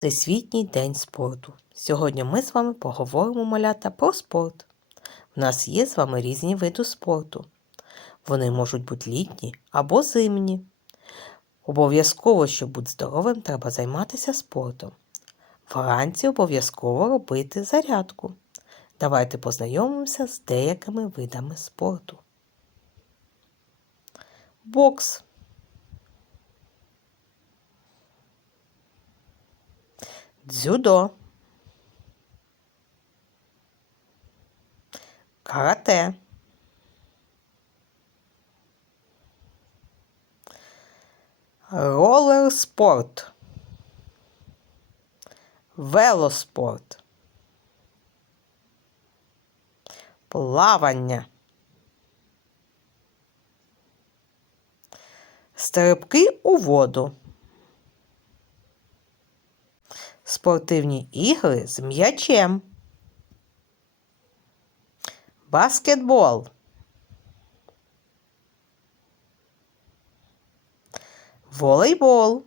Всесвітній день спорту. Сьогодні ми з вами поговоримо малята про спорт. У нас є з вами різні види спорту. Вони можуть бути літні або зимні. Обов'язково, щоб бути здоровим, треба займатися спортом. Вранці обов'язково робити зарядку. Давайте познайомимося з деякими видами спорту. Бокс. Дзюдо, карате, ролерспорт, велоспорт, плавання, стрибки у воду. Спортивні ігри з м'ячем. Баскетбол. Волейбол.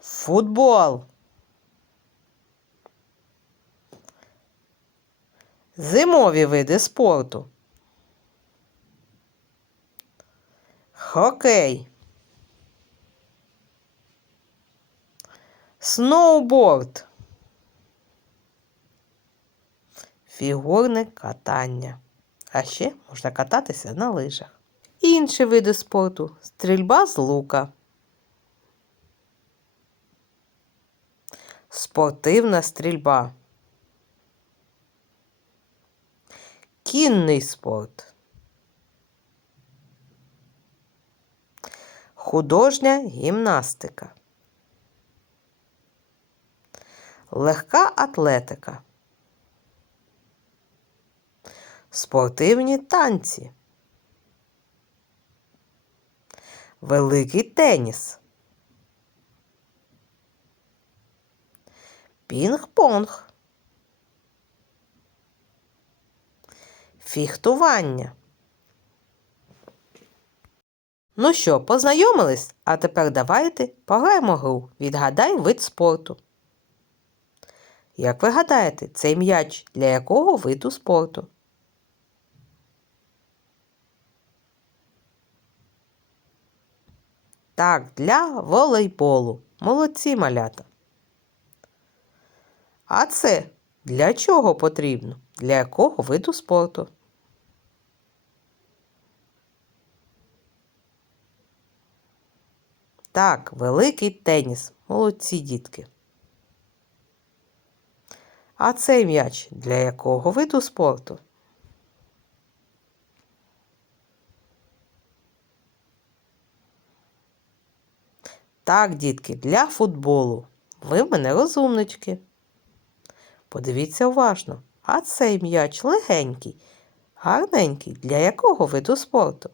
Футбол. Зимові види спорту. Хокей. Сноуборд. Фігурне катання. А ще можна кататися на лижах. Інші види спорту стрільба з лука. Спортивна стрільба. Кінний спорт. Художня гімнастика. Легка атлетика. Спортивні танці. Великий теніс. Пінг-понг. Фіхтування. Ну що, познайомились? А тепер давайте пограємо гру. Відгадай вид спорту. Як ви гадаєте, цей м'яч для якого виду спорту? Так, для волейболу. Молодці малята. А це для чого потрібно? Для якого виду спорту? Так, великий теніс. Молодці дітки. А цей м'яч для якого виду спорту? Так, дітки, для футболу. Ви в мене розумнички. Подивіться уважно. А цей м'яч легенький, гарненький. Для якого виду спорту?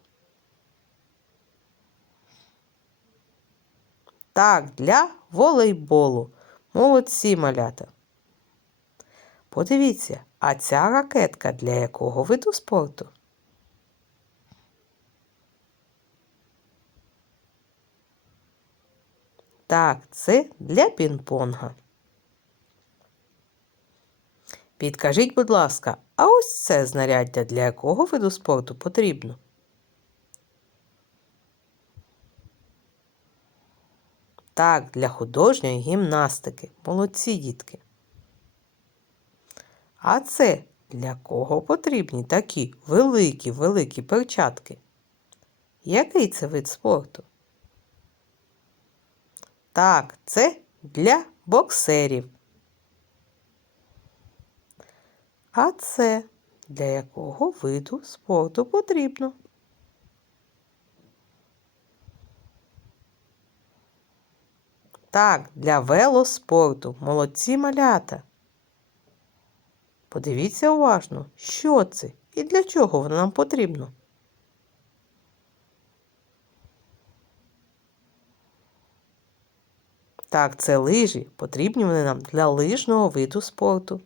Так, для волейболу. Молодці малята. Подивіться, а ця ракетка для якого виду спорту? Так, це для пінг-понга. Підкажіть, будь ласка, а ось це знаряддя для якого виду спорту потрібно? Так, для художньої гімнастики. Молодці дітки. А це для кого потрібні такі великі великі перчатки? Який це вид спорту? Так, це для боксерів. А це для якого виду спорту потрібно? Так, для велоспорту. Молодці малята. Подивіться уважно, що це і для чого воно нам потрібно. Так, це лижі. Потрібні вони нам для лижного виду спорту.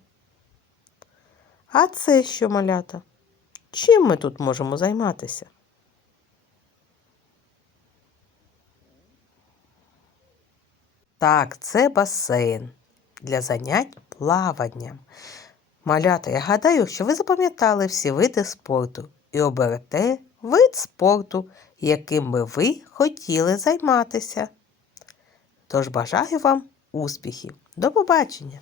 А це що малята? Чим ми тут можемо займатися? Так, це басейн для занять плаванням. Малята, я гадаю, що ви запам'ятали всі види спорту і оберете вид спорту, яким би ви хотіли займатися. Тож бажаю вам успіхів. До побачення!